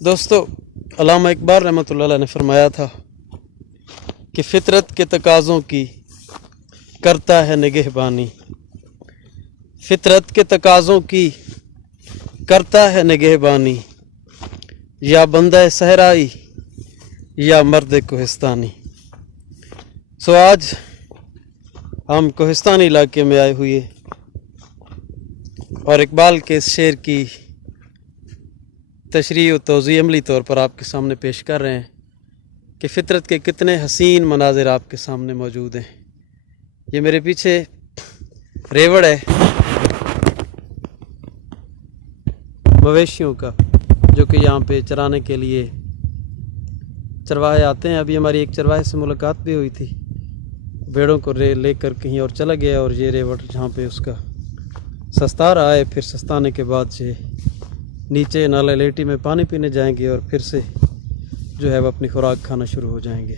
دوستو، علامہ اقبال رحمۃ اللہ علیہ نے فرمایا تھا کہ فطرت کے تقاضوں کی کرتا ہے نگہبانی، فطرت کے تقاضوں کی کرتا ہے نگہبانی، یا بندہ صحرائی یا مرد کوہستانی۔ آج ہم کوہستانی علاقے میں آئے ہوئے اور اقبال کے اس شعر کی تشریح و توضیح عملی طور پر آپ کے سامنے پیش کر رہے ہیں کہ فطرت کے کتنے حسین مناظر آپ کے سامنے موجود ہیں۔ یہ میرے پیچھے ریوڑ ہے مویشیوں کا، جو کہ یہاں پہ چرانے کے لیے چرواہے آتے ہیں۔ ابھی ہماری ایک چرواہے سے ملاقات بھی ہوئی تھی، بھیڑوں کو لے کر کہیں اور چلا گیا، اور یہ ریوڑ جہاں پہ اس کا سستا رہا ہے، پھر سستانے کے بعد یہ نیچے نالے لیٹی میں پانی پینے جائیں گے اور پھر سے جو ہے وہ اپنی خوراک کھانا شروع ہو جائیں گے۔